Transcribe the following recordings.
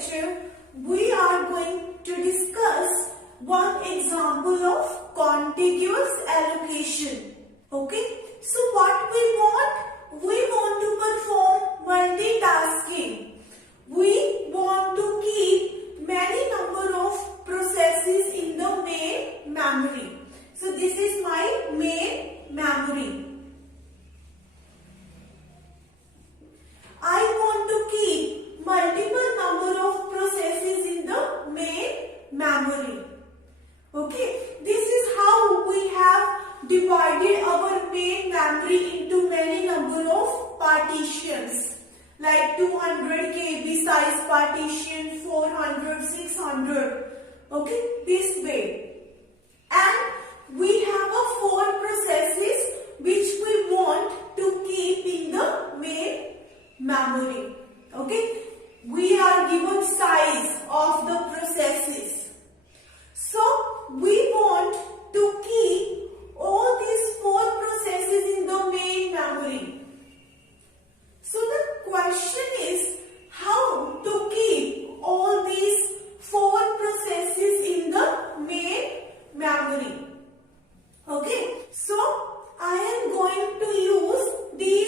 lecture, we are going to discuss one example of contiguous allocation. Okay, so what we want? We want to perform multitasking. We want to keep many number of processes in the main memory. So this is my main memory. I want to keep multiple number of processes in the main memory. Okay, this is how we have divided our main memory into many number of partitions, like 200 KB size partition, 400, 600. Okay, this way. And we have a 4 processes which we want to keep in the main memory. Okay, we are given size of the processes. So we want to keep all these 4 processes in the main memory. So the question is how to keep all these 4 processes in the main memory. Okay, so I am going to use the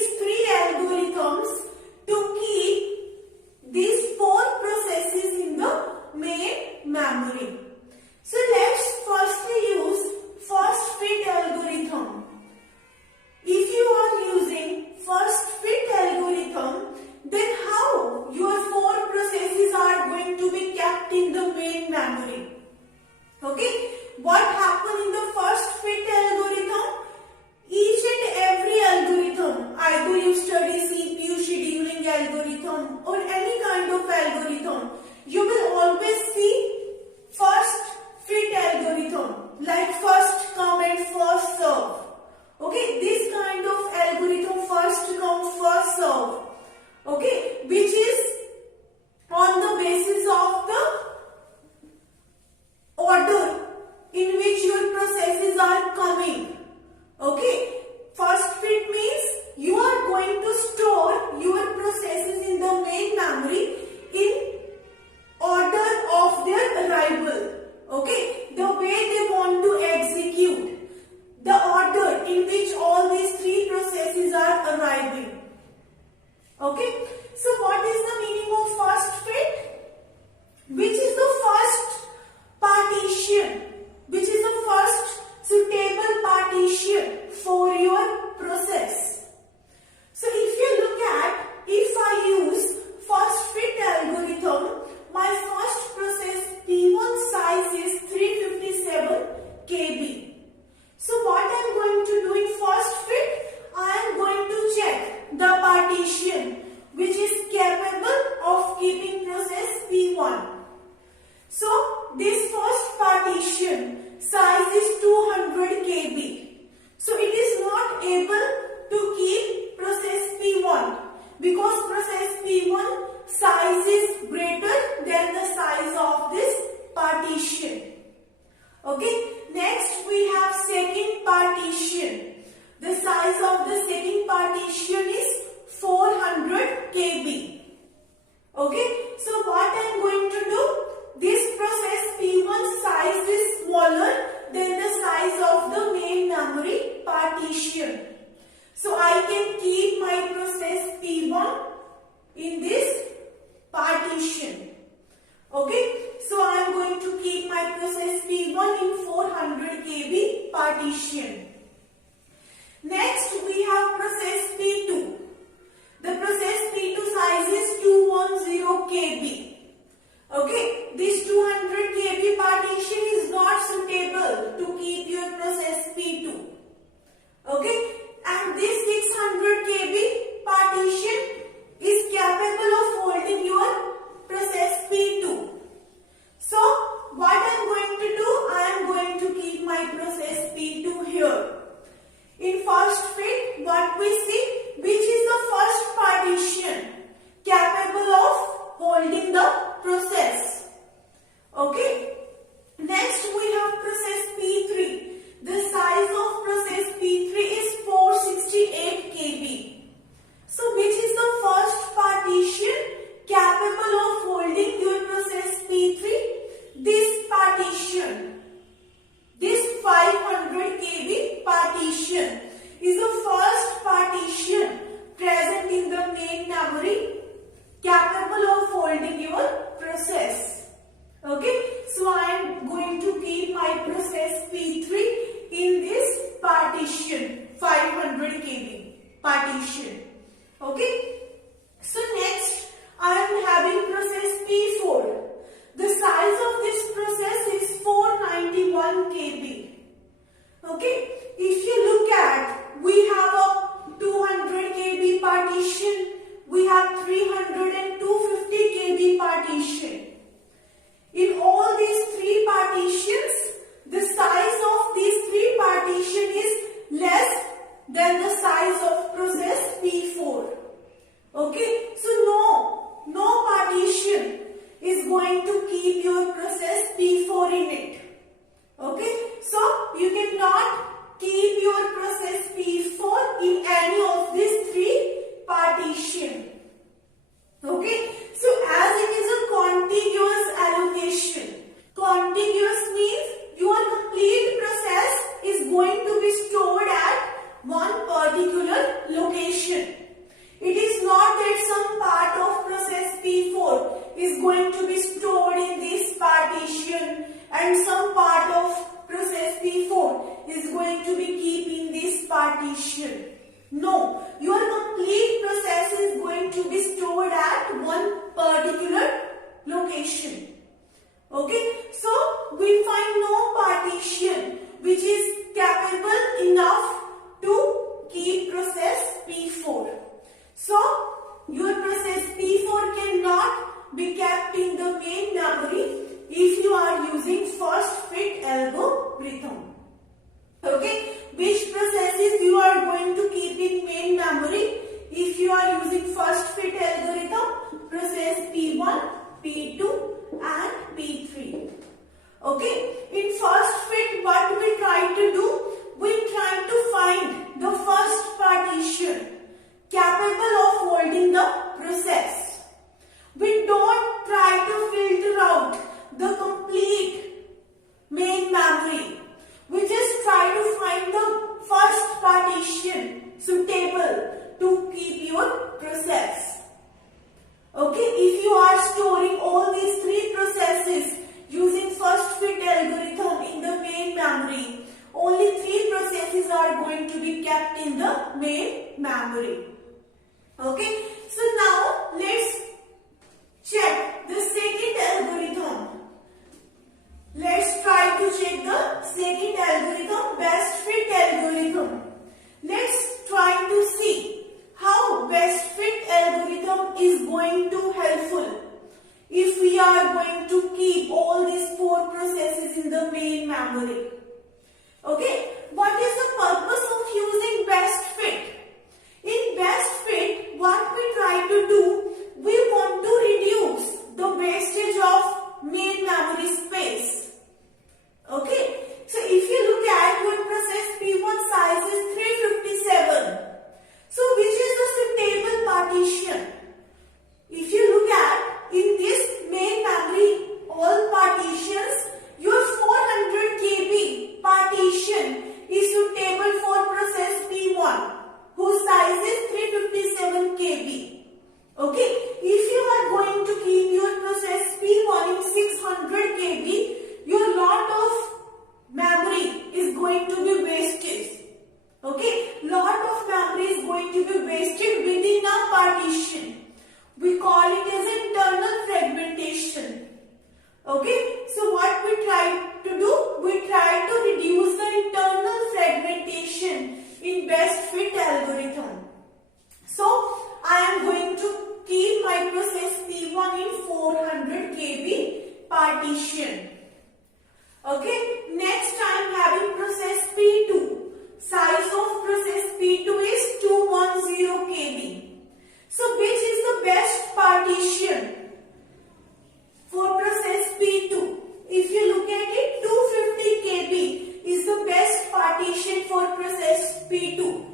partition. Okay. So next I am having process P4. The size of this process is 491 kb. Okay. If you look at, we have a 200 kb partition, we have 300 and 250 kb partition. In all these three partitions, the size of these three partitions is less than the size of process P4. Okay, so no partition is going to keep your process P4 in it. Okay, so you cannot keep your process P4 in any of these three partitions. Okay, so as it is a contiguous allocation, contiguous means your complete process is going to be stored at one particular location. It is not that some part of process P4 is going to be stored in this partition and some part of process P4 is going to be keeping this partition. No, your complete process is going to be stored at one particular location. Okay, so we find no partition which is capable enough to keep process P4. So your process P4 cannot be kept in the main memory if you are using first fit algorithm. Okay, which processes you are going to keep in main memory if you are using first fit algorithm? Process P1, P2 and P3. Okay, in first fit what we try to do? We try to find the first partition capable of holding the process. We don't try to filter out the complete main memory. We just try to find the first partition suitable to keep your process. Okay, if you are storing all these three processes using first fit algorithm in the main memory, only three processes are going to be kept in the main memory. Okay, so now let's check the second algorithm. Let's try to check the second algorithm, best fit algorithm. Let's try to see how best fit algorithm is going to helpful if we are going to keep all these four processes in the main memory. Okay, what is the purpose of using best fit? In best fit, what we try to do, we want to reduce the wastage of main memory space. Okay, so if you look at your process P1 size is 357. So which is the suitable partition? If you look at in this main memory all partitions, your 400 kb partition is suitable for process P1 whose size is 357 kb. Okay, if you are going to keep your process P1 in 600 kb, your lot of memory is going to be wasted. Okay, lot of memory is going to be wasted within a partition. We call it as internal fragmentation. Okay, so what we try to do? We try to reduce the internal fragmentation in best fit algorithm. So I am going to keep my process P1 in 400 kb partition. Okay, next I am having process P2. Size of process P2 is 210 kb. So which is the best partition for process P2? If you look at it, 250 kb is the best partition for process P2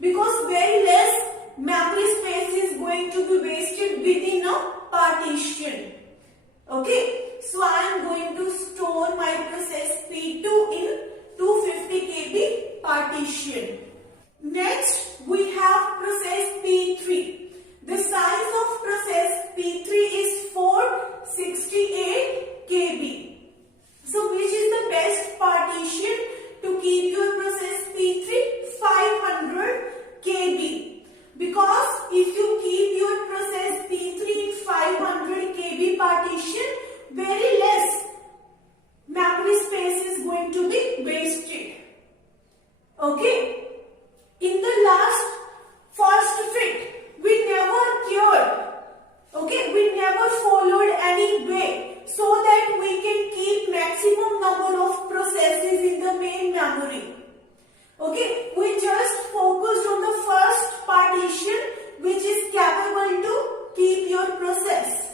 because very less memory space is going to be wasted within a partition. Okay, so I am going to store my process P2 in 250 kb partition. Next, we have process P3. The size of process P3 is 468 kb. So which is the best partition to keep your process P3? 500 kb. which is capable to keep your process.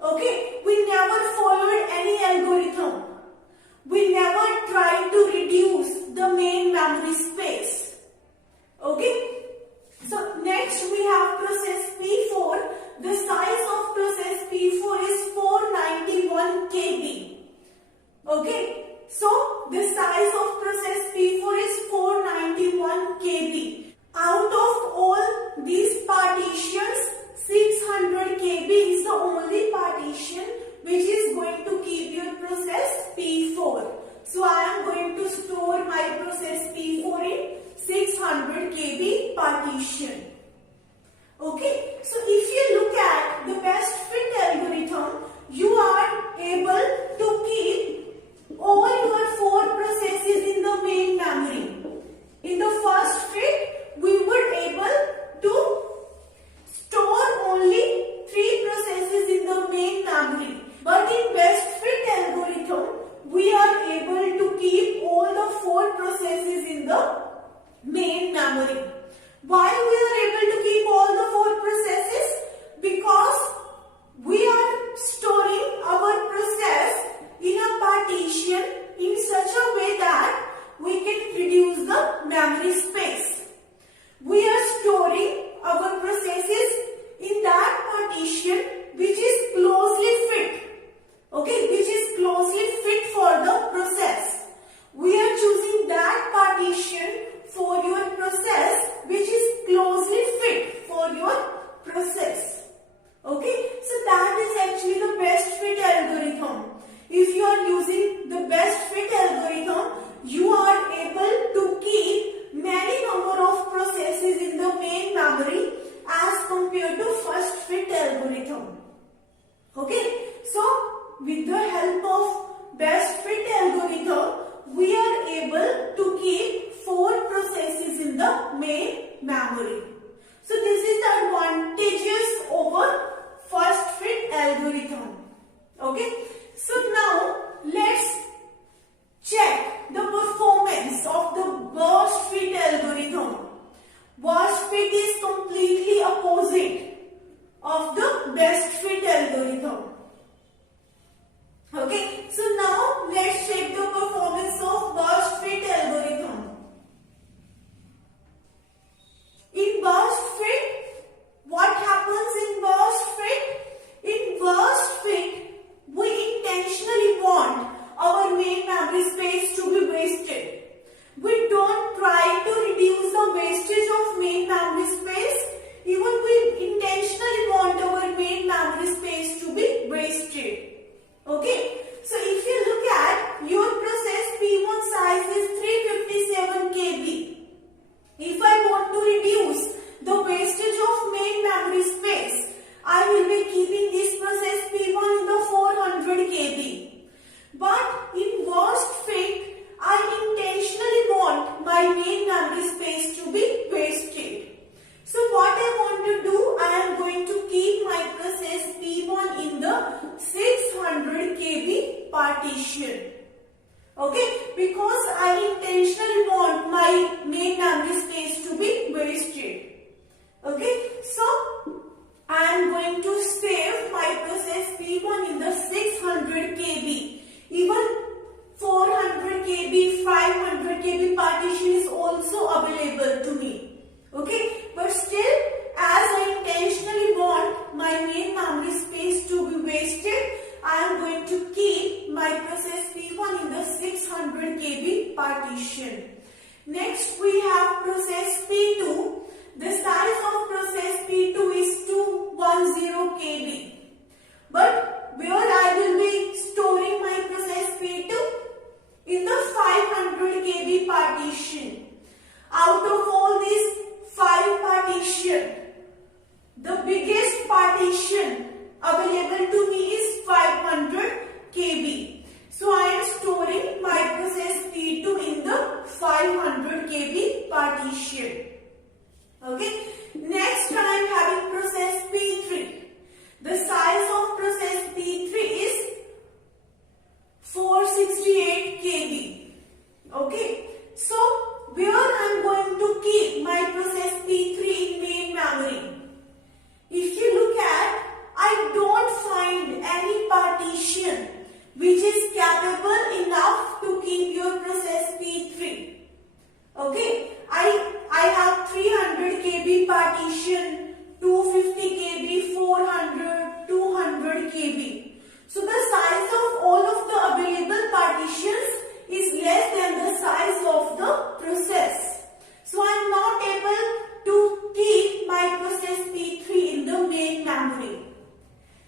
Okay, we never followed any algorithm. We never tried to reduce the main memory space. Okay, so next we have process P4. The size of process P4 is 491 KB. Okay, so the size of process P4 is 491 KB. Out of all these partitions, 600 KB is the only partition which is going to keep your process P4. So I am going to store my process P4 in 600 KB partition. Okay, so if you look at the best fit algorithm, you are able to keep all your 4 processes in the main memory. In the first fit, we were able to store only 3 processes in the main memory. But in best fit algorithm, we are able to keep all the 4 processes in the main memory. Why we are able to keep all the 4 processes? Because we are storing our process in a partition in such a way that we can reduce the memory space. We are storing our processes in that partition which is closely fit. Okay, which is closely fit for the process. We are choosing that partition for your process which is closely fit for your process. Okay, so that is actually the best fit algorithm. If you are using the best fit algorithm, you are able to keep many number of processes in the main memory as compared to first fit algorithm. Okay, so with the help of best fit algorithm, we are able to keep 4 processes in the main memory. So this is the advantages over first fit algorithm. Okay, so now let's check the performance of the burst fit algorithm. Burst fit is completely opposite of the best fit algorithm. Okay, so now let's check the performance of burst fit algorithm. In burst fit, what happens in burst fit? In burst fit, we intentionally want our main memory space to be wasted. We don't try to reduce the wastage of main memory space. Even we intentionally want our main memory space to be wasted. Okay, so if you look at your process P1 size is 357 KB. If I want to reduce the wastage of main memory space, I will be keeping this process P1 in the 400 KB. But in burst fit, I intentionally want my main memory space to be wasted. So what I want to do, I am going to keep my process P1 in the 600 KB partition. Okay, because I intentionally want my main memory space to be wasted. Okay, so I am going to save my process P1 in the 600 KB. Even 400 KB, 500 KB partition is also available to me. Okay, but still, as I intentionally want my main memory space to be wasted, I am going to keep my process P1 in the 600 KB partition. Next, we have process P2. The size of process P2 is 210 KB. But where I will be storing my process P2? In the 500 KB partition. Out of all these 5 partitions, the biggest partition available to me is 500 KB. So I am storing my process P2 in the 500 KB partition. Okay. Next one I am having process P3. The size of process P3 is 468 KB. Okay. So where I am going to keep my process P3 in main memory? partition 250 KB, 400, 200 KB. So the size of all of the available partitions is less than the size of the process. So I am not able to keep my process P3 in the main memory.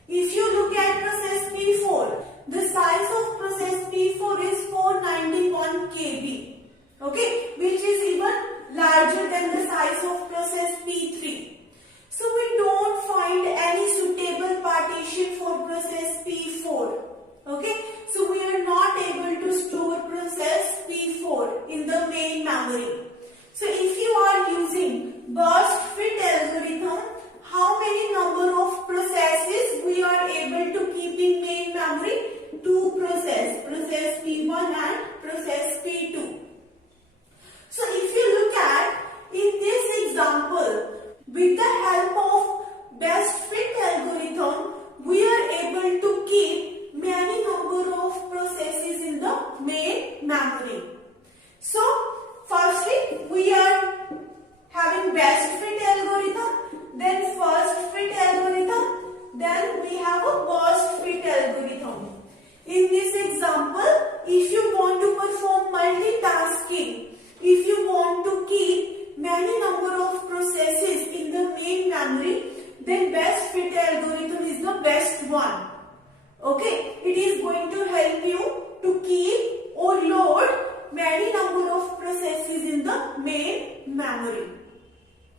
If you look at process P4, the size of process P4 is 491 KB. Okay, which is even larger than the size of process P3. So we don't find any suitable partition for process P4. Okay, so we are not able to store process P4 in the main memory. So if you are using burst fit algorithm, how many number of processes we are able to keep in main memory? Two process P1 and process P2. So if you look at in this example, with the help of best fit algorithm, we are able to keep many number of processes in the main memory. So firstly, we are having best fit algorithm, then first fit algorithm, then we have a burst fit algorithm. In this example, if you want to perform multitasking, if you want to keep many number of processes in the main memory, then best fit algorithm is the best one. Okay, it is going to help you to keep or load many number of processes in the main memory.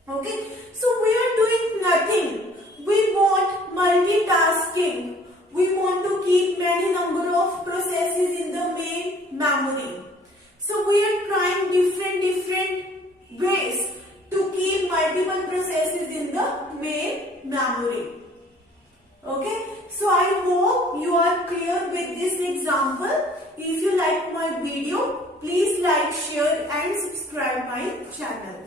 Okay, so we are doing nothing. We want multitasking. We want to keep many number of processes in the main memory. So we are trying different ways to keep multiple processes in the main memory. Okay, so I hope you are clear with this example. If you like my video, please like, share and subscribe my channel.